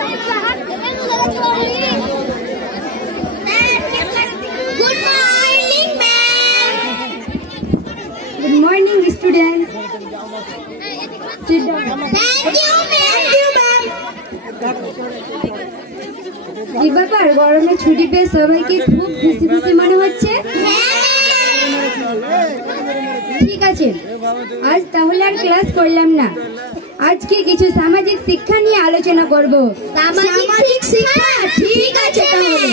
Good morning, students. Sit down. Thank you, ma'am. কি ব্যাপার, গরমে ছুটি পেয়ে সবাইকে খুব খুশি খুশি মনে হচ্ছে? ঠিক আছে, আজ তাহলে আর ক্লাস করলাম না। আজকে কিছু সামাজিক শিক্ষা নিয়ে আলোচনা করব। সামাজিক শিক্ষা? ঠিক আছে তাহলে।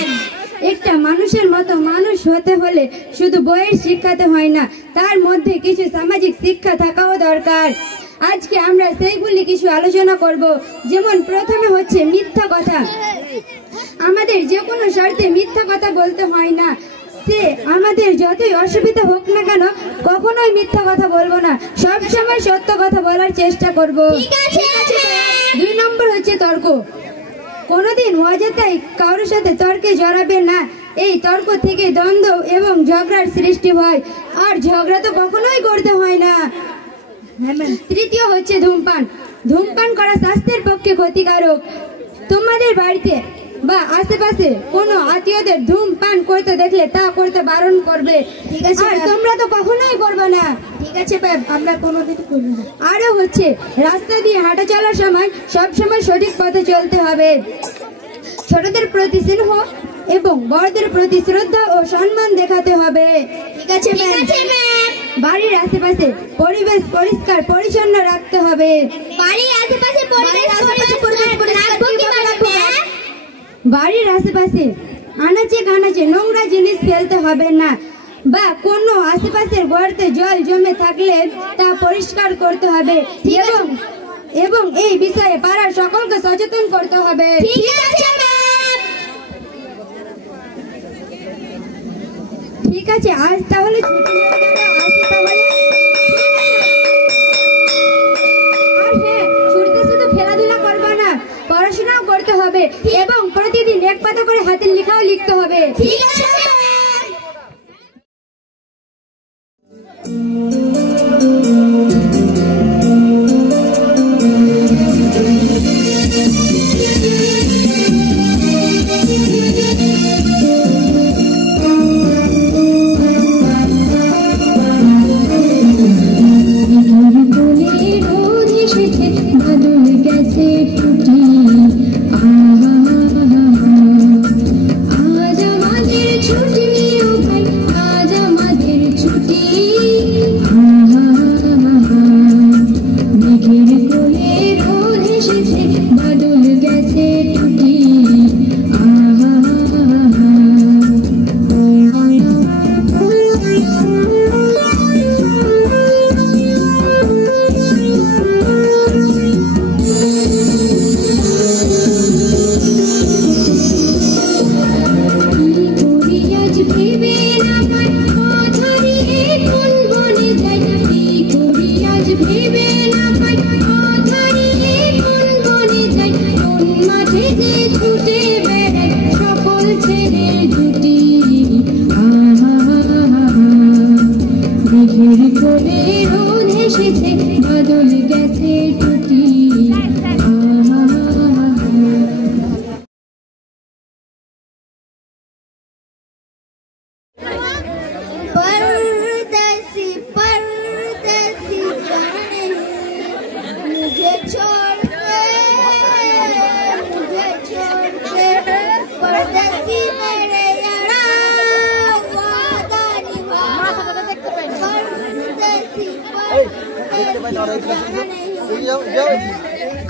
একটা মানুষের মতো মানুষ হতে হলে শুধু বইয়ের শিক্ষাতে হয় না, তার মধ্যে কিছু সামাজিক শিক্ষা থাকাও দরকার। আজকে আমরা সেইগুলি কিছু আলোচনা করব। যেমন প্রথমে হচ্ছে মিথ্যা কথা। আমাদের যে কোনো শর্তে মিথ্যা কথা বলতে হয় না। সে আমাদের যতই অসুবিধা হোক না কেন, কখনোই মিথ্যা কথা বলবো না, সব সময় সত্য কথা বলার চেষ্টা করব। দুই নম্বর হচ্ছে তর্ক। কোনোদিন অযথাই কারোর সাথে তর্কে জড়াবে না। এই তর্ক থেকে দ্বন্দ্ব এবং ঝগড়ার সৃষ্টি হয়, আর ঝগড়া তো কখনোই করতে হয় না। তৃতীয় হচ্ছে ধূমপান। ধূমপান করা স্বাস্থ্যের পক্ষে ক্ষতিকারক। তোমাদের বাড়িতে বা আশেপাশে কোনো আত্মীয়দের ধূমপান করতে দেখলে তা করতে বারণ করবে। ঠিক আছে, আর তোমরা তো কখনোই করবে না। ঠিক আছে ম্যাম, আমরা কোনোদিন করব না। আরো হচ্ছে রাস্তা দিয়ে হাঁটা চলার সময় সব সময় সঠিক পথে চলতে হবে। ছোটদের প্রতি স্নেহ এবং বড়দের প্রতি শ্রদ্ধা ও সম্মান দেখাতে হবে। ঠিক আছে ম্যাম। বাড়ির আশেপাশে পরিবেশ পরিষ্কার পরিচ্ছন্ন রাখতে হবে। বাড়ির আশেপাশে পরিবেশ পরিষ্কার রাখবো কিভাবে? বাড়ির আশেপাশে আনাচে কানাচে নোংরা জিনিস ফেলতে হবে না, বা কোনো আশেপাশের গর্তে জল জমে থাকলে তা পরিষ্কার করতে হবে, এবং এই বিষয়ে পাড়ার সকলকে সচেতন করতে হবে। ঠিক আছে ম্যাম। ঠিক আছে, আজ তাহলে ছুটি হয়ে গেল। আসি তাহলে। আর হ্যাঁ, ছুটিতে শুধু খেলাধুলা করবে না, পড়াশোনাও করতে হবে, এবং প্রতিদিন এক পাতা করে হাতের লেখাও লিখতে হবে। ঠিক আছে ম্যাম।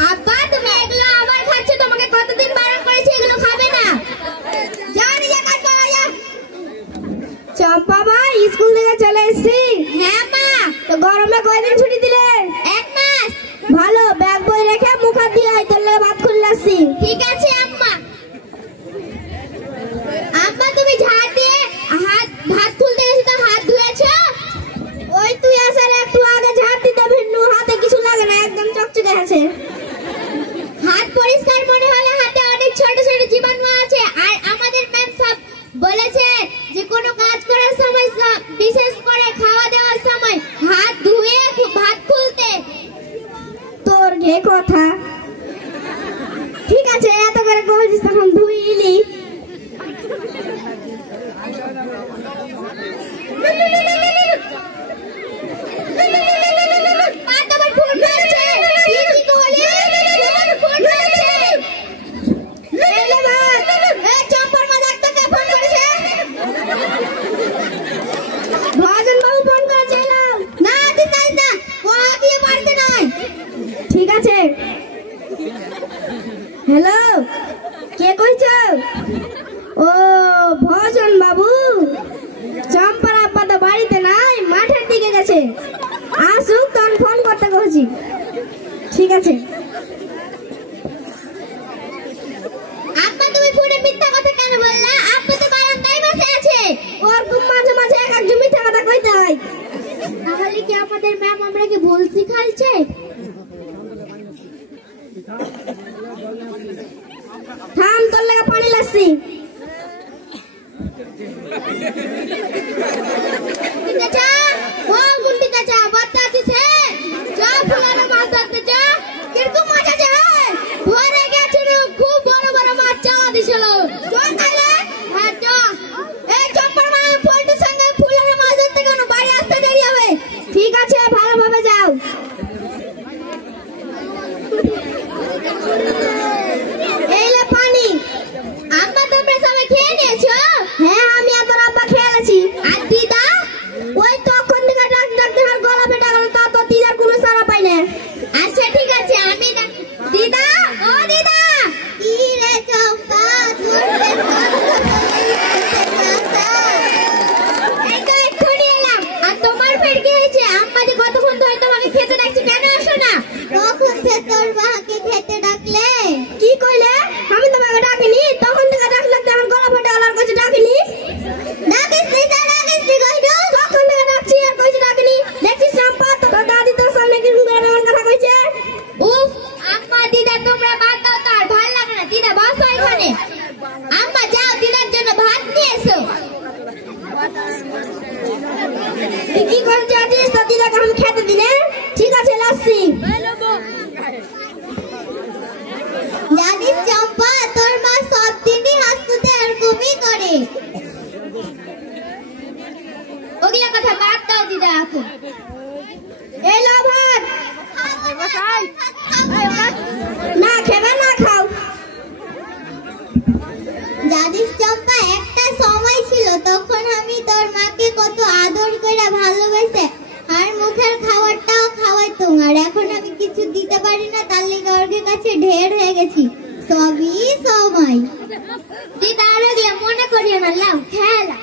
আব্বা, তুমি এগুলো আবার খাচ্ছ? তোমাকে কতদিন বারণ করেছি এগুলো খাবে না। যাও নিজে কাজ করো, যাও। চম্পা ভাই, স্কুল থেকে চলে এসেছি। হ্যাঁ মা। তো গরমে কয়দিন ছুটি দিলে? 1 মাস। ভালো, ব্যাগ বই রেখে মুখ হাত দিয়ে আয়, তোর লাগে ভাত খুললে আসছি। ঠিক আছে আম্মা। আম্মা, তুমি ঝাড় দিয়ে ভাত তুলতে গেছি তো হাত ধুয়েছো? ওই তুই আসার একটু আগে ঝাড় দিতে ভিন্নু, হাতে কিছু লাগে না, একদম চকচকে আছে। হাত পরিষ্কার মনে হলে হাতে অনেক ছোট ছোট জীবাণু আছে। আর আমাদের ম্যাম সব বলেছে যে কোনো কাজ করার সময়, বিশেষ করে খাওয়া দাওয়ার সময় হাত ধুয়ে ভাত খুলতে। তোর ঘে কথা। ঠিক আছে, এত করে বলছিস তখন ধুইলি। ঠিক আছে। হ্যালো, কে কইছ? ও ভজন বাবু, চম্পার আব্বা তো বাড়িতে নাই, মাঠের দিকে গেছে। আসুক তখন ফোন করতে কইছি। ঠিক আছে। আব্বা তুমি ফোনে মিথ্যা কথা কেন বললা? আব্বা তো বারান্দায় বসে আছে। ওর খুব মাঝে মাঝে এক একজন মিথ্যা কথা কইতে হয়। তাহলে কি আমাদের ম্যাম আমরাকে ভুল শিখাইছে? থাম, তোর লাগা পানি লাসছি। কাঁচা ও গুন্ডি কাঁচা বাচ্চা আছে, যা ফুলারে মাছ ধরতে যা। কিরকম মাছ আছে? ভরে গেছিল, খুব বড় বড় মাছ চাওয়া দিছিল। চল তাইলে। হ্যাঁ চ। এই চম্পার মা ফোনটার সঙ্গে ফুলারে মাছ ধরতে কেন? বাড়ি আসতে দেরি হবে। ঠিক আছে, ভালোভাবে যাও। এইলে পানি। আব্বা তোমরা সবাই খেয়ে নিয়েছো? হ্যাঁ, আমি আর তোর আব্বা খেয়ে গেছি। আর দিদা? ওই তখন থেকে ডাক ডাকতে আর গলা ফেটে গেল, তা তো দিদার কোনো সাড়া পাই না। আচ্ছা ঠিক আছে, আমি দিদা, ও দিদা। কি রে চম্পা, এই তো এক্ষুনি এলাম। আর তোমার ফের কি হয়েছে? আম্মা যে কতক্ষণ ধরে তোমাকে খেতে ডাকছে, কেন আসো না? কখন থেকে তোর মাকে খেতে ডাকলে? কি কইলে? আমি তোমাকে ডাকিনি, তখন থেকে ডাক লাগতে আমার গলা ফেটে গেল, আর কইছে ডাকিনি। ডাকিস নি স্যার, ডাকিস নি কইছো? তখন থেকে ডাকছি আর কইছে ডাকিনি। দেখছিস চম্পা, তোর দাদি তোর সামনে কি এমন কথা কইছে? উফ, আম্মা দিদা তোমরা বাদ দাও, তো আর ভালো লাগে না। দিদা বসো এখানে। আম্মা যাও, দিদার জন্য ভাত নিয়ে এসো। তুই কি করতে চাচ্ছিস? তো দিদাকে আমি খেতে দিলে। ঠিক আছে, লাসছি। জানিস চম্পা, তোর মা সব দিনই হাসতে এরকমই করে। ওগুলা কথা বাদ দাও দিদা এখন। এই লাও ভাত। না খেবে না, খাও। জানিস চম্পা, একটা সময় ছিল তখন আমি তোর মাকে কত আদর করে ভালোবেসে আর মুখের খাবারটাও খাওয়াইতো, আর এখন আমি কিছু দিতে পারি না, তার লেগে ওর কাছে ঢের হয়ে গেছি। সবই সময়। দিদা আর এগুলো মনে করিও না, লাও খেলা।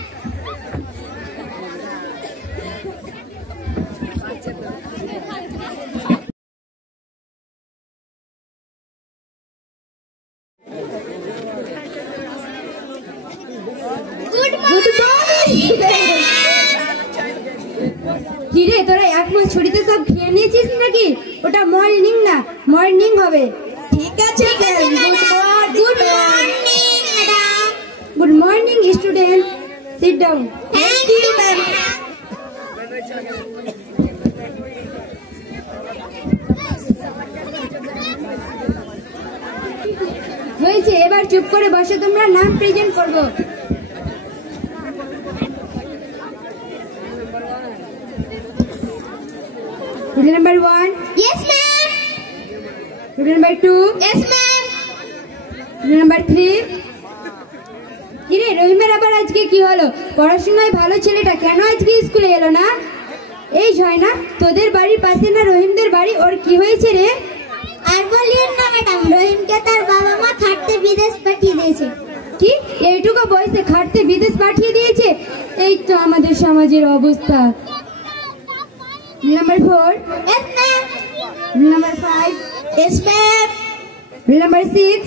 কিরে, তোরা এক মাস ছুটিতে সব খেয়ে নিয়েছিস নাকি? ওটা মর্নিং না, মর্নিং হবে। ঠিক আছে, good morning madam. Good morning student, sit down. Thank you ma'am. হয়েছে, এবার চুপ করে বসে তোমরা নাম প্রেজেন্ট করবো। Rule number 1. Yes ma'am. Rule number 2. Yes ma'am. Rule number 3. কিরে রহিমের আবার আজকে কি হলো? পড়াশোনায় ভালো ছেলেটা কেন আজকে স্কুলে এলো না? এই ঝয়না, তোদের বাড়ির পাশে না রহিমদের বাড়ি, ওর কি হয়েছে রে? আর বলিয়েন না ম্যাডাম, রহিমকে তার বাবা মা খাটতে বিদেশ পাঠিয়ে দিয়েছে। কি এইটুকু বয়সে খাটতে বিদেশ পাঠিয়ে দিয়েছে? এই তো আমাদের সমাজের অবস্থা। Rule number 4. Yes ma'am. Rule number 5. Yes ma'am. Rule number 6.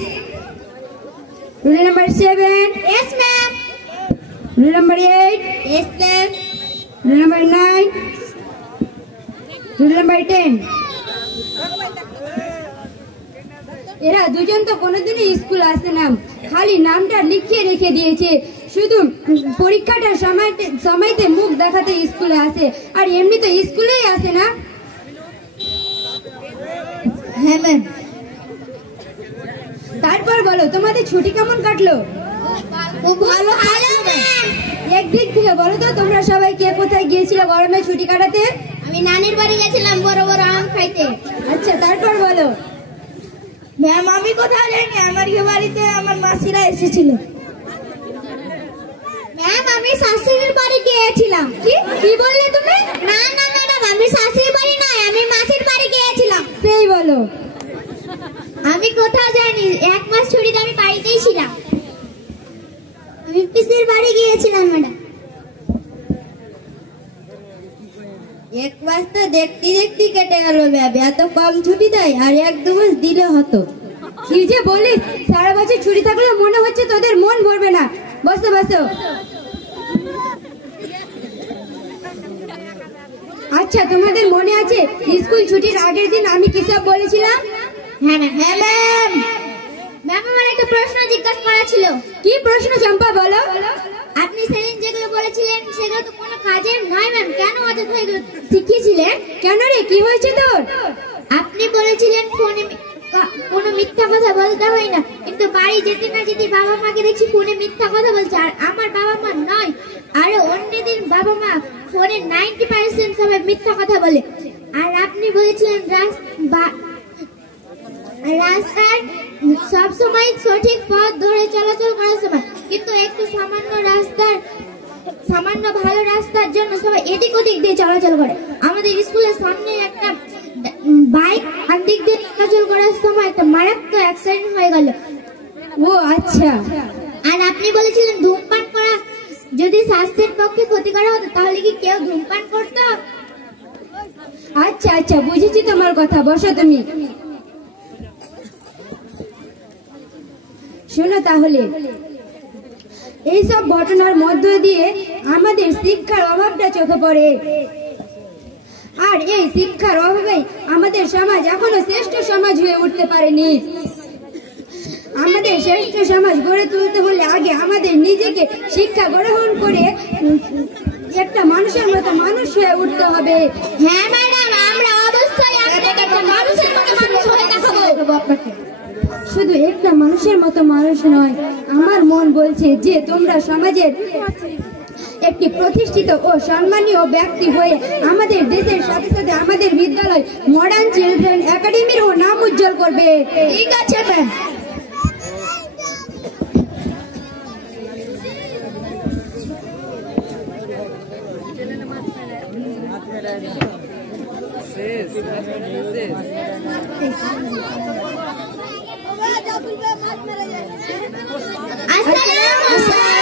Rule number 7. Yes ma'am. Rule number 8. Yes ma'am. Rule number 9. Rule number 10. এরা দুজন তো কোনোদিনই স্কুল আসে না, খালি নামটা লিখিয়ে রেখে দিয়েছে। শুধু পরীক্ষাটার সময়তে মুখ দেখাতে স্কুলে আসে, আর এমনি তো স্কুলেই আসে না। হ্যাঁ ম্যাম। তারপর তোমাদের ছুটি কেমন কাটলো? খুব ভালো ম্যাম। একদিক থেকে বলো তো, তোমরা সবাই কে কোথায় গিয়েছিলে গরমে ছুটি কাটাতে? আমি নানির বাড়ি গেছিলাম বড় বড় আম খাইতে। আচ্ছা, তারপর বলো। ম্যাম আমি কোথাও যাইনি, আমার বাড়িতে আমার মাসিরা এসেছিল। ম্যাম আমি শাশুড়ির বাড়ি গিয়েছিলাম। কি বললে তুমি? না না ম্যাডাম, আমি শাশুড়ির বাড়ি নয়, আমি মাসির বাড়ি গিয়েছিলাম। সেই বলো। আমি কোথাও যাইনি, 1 মাস ছুটিতে আমি বাড়িতেই ছিলাম। আমি পিসির বাড়ি গিয়েছিলাম ম্যাডাম। 1 মাস তো দেখতে দেখতে কেটে গেল ম্যাম। এত কম ছুটি দেয়, আর 1-2 মাস দিলে হতো। কি যে বলিস, সারা বছর ছুটি থাকলে মনে হচ্ছে তোদের মন ভরবে না। বসো বসো। আচ্ছা, তোমাদের মনে আছে স্কুল ছুটির আগের দিন আমি কি সব বলেছিলাম? হ্যাঁ ম্যাম। হ্যাঁ ম্যাম। ম্যাম আমার একটা প্রশ্ন জিজ্ঞাসা করা ছিল। কি প্রশ্ন চম্পা, বলো। আপনি সেদিন যেগুলো বলেছিলেন সেগুলো তো কোনো কাজের নয় ম্যাম, কেন অযথা এগুলো শিখিয়েছিলেন? কেন রে, কি হয়েছে তোর? আপনি বলেছিলেন ফোনে কোনো মিথ্যা কথা বলতে হয় না, কিন্তু বাড়ি যেতে না যেতে বাবা মাকে দেখছি ফোনে মিথ্যা কথা বলছে। আর আমার বাবা মা নয়, আরো অন্যদিন বাবা মা ফোনে 90% সবাই মিথ্যা কথা বলে। আর আপনি বলেছিলেন রাস্তার সব সময় সঠিক পথ ধরে চলাচল করার সময়, কিন্তু একটু সামান্য ভালো রাস্তার জন্য সবাই এদিক ওদিক দিয়ে চলাচল করে। আমাদের স্কুলের সামনে একটা বাইক দিক দিয়ে চলাচল করার সময় একটা মারাত্মক অ্যাক্সিডেন্ট হয়ে গেল। ও আচ্ছা। আর আপনি বলেছিলেন ধূমপান করা যদি স্বাস্থ্যের পক্ষে ক্ষতিকর হতো, তাহলে কি কেউ ধূমপান করতো? আচ্ছা আচ্ছা, বুঝেছি তোমার কথা। বসো তুমি। শোনো তাহলে, এইসব ঘটনার মধ্য দিয়ে আমাদের শিক্ষার অভাবটা চোখে পড়ে। আর এই শিক্ষার অভাবে আমাদের সমাজ এখনো শ্রেষ্ঠ সমাজ হয়ে উঠতে পারেনি। আমাদের শ্রেষ্ঠ সমাজ গড়ে তুলতে হলে আগে আমাদের নিজেকে শিক্ষা গ্রহণ করে একটা মানুষের মতো মানুষ হয়ে উঠতে হবে। হ্যাঁ ম্যাডাম, আমরা অবশ্যই আপনাকে একটা মানুষের মতো মানুষ হয়ে দেখাবো। শুধু একটা মানুষের মতো মানুষ নয়, আমার মন বলছে যে তোমরা সমাজের একটি প্রতিষ্ঠিত ও সম্মানীয় ব্যক্তি হয়ে আমাদের দেশের সাথে সাথে আমাদের বিদ্যালয় মডার্ন চিলড্রেন একাডেমির ও নাম উজ্জ্বল করবে। ঠিক আছে ম্যাম। আসসালামু আলাইকুম।